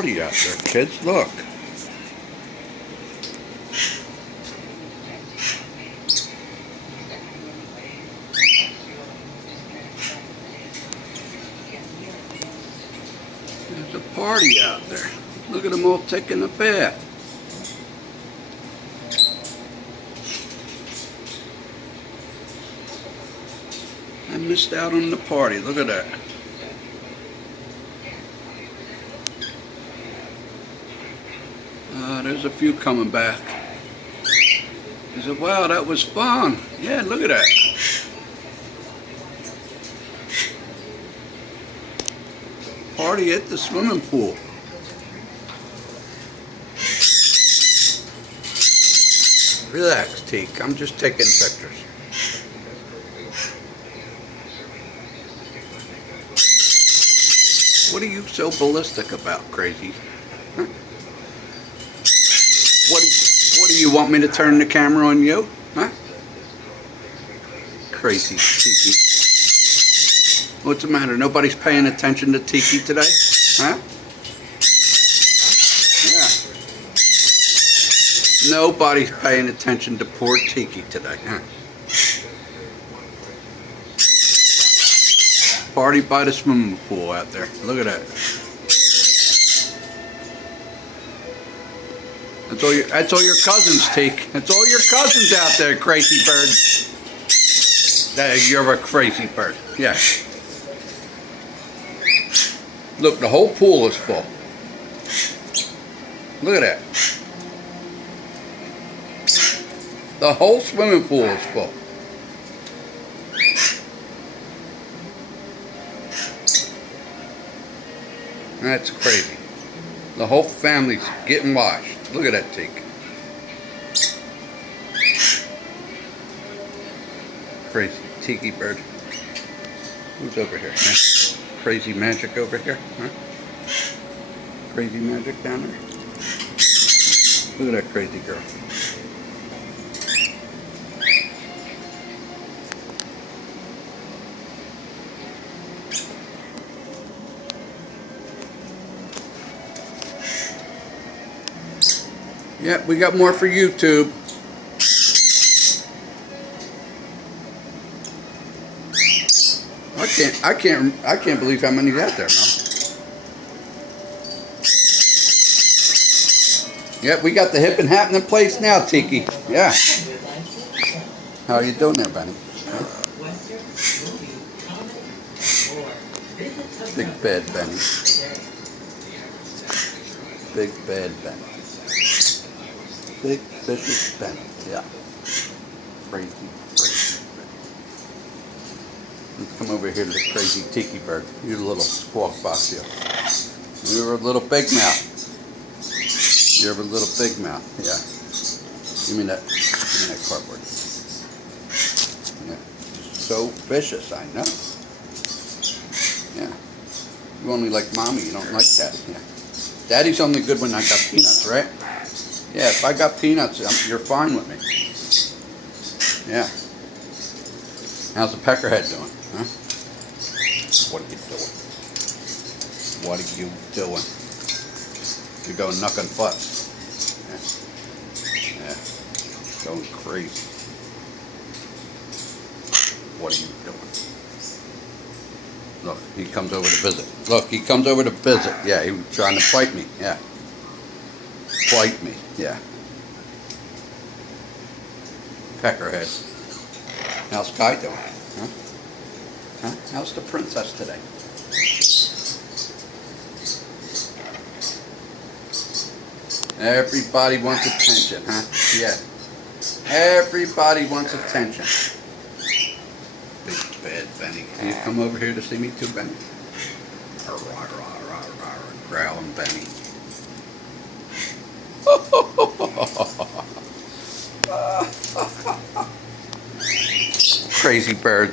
party out there, kids. Look. There's a party out there. Look at them all taking a bath. I missed out on the party. Look at that. There's a few coming back. He said, wow, that was fun. Yeah, look at that. Party at the swimming pool. Relax, Teak. I'm just taking pictures. What are you so ballistic about, crazy? Huh? What do you want me to turn the camera on you? Huh? Crazy Tiki. What's the matter? Nobody's paying attention to Tiki today? Huh? Yeah. Nobody's paying attention to poor Tiki today, huh? Party by the swimming pool out there. Look at that. That's all your cousins, Teak. That's all your cousins out there, crazy bird. You're a crazy bird. Yeah. Look, the whole pool is full. Look at that. The whole swimming pool is full. That's crazy. The whole family's getting washed. Look at that Teak. Crazy Tiki bird. Who's over here? Huh? Crazy magic over here? Huh? Crazy magic down there? Look at that crazy girl. Yep, we got more for YouTube. I can't believe how many's out there, man. Yep, we got the hip and happening place now, Tiki. Yeah. How you doing there, Benny? Huh? Big bad Benny. Big bad Benny. Big vicious Benny. Yeah. Crazy. Let's come over here to the crazy Tiki bird. You little squawk box you. You're a little big mouth. You're a little big mouth. Yeah. Give me that cardboard. Yeah. So vicious, I know. Yeah. You only like mommy, you don't like daddy. Yeah. Daddy's only good when I got peanuts, right? Yeah, if I got peanuts, you're fine with me. Yeah. How's the peckerhead doing? Huh? What are you doing? What are you doing? You're going knuck and futz. Yeah. Going crazy. What are you doing? Look, he comes over to visit. Look, he comes over to visit. Yeah, he was trying to fight me. Yeah. Fight me. Yeah. Peckerhead. How's Kai doing? Huh? Huh? How's the princess today? Everybody wants attention, huh? Yeah. Everybody wants attention. Big bad Benny. Can you come over here to see me too, Benny? Growling Benny. Crazy birds.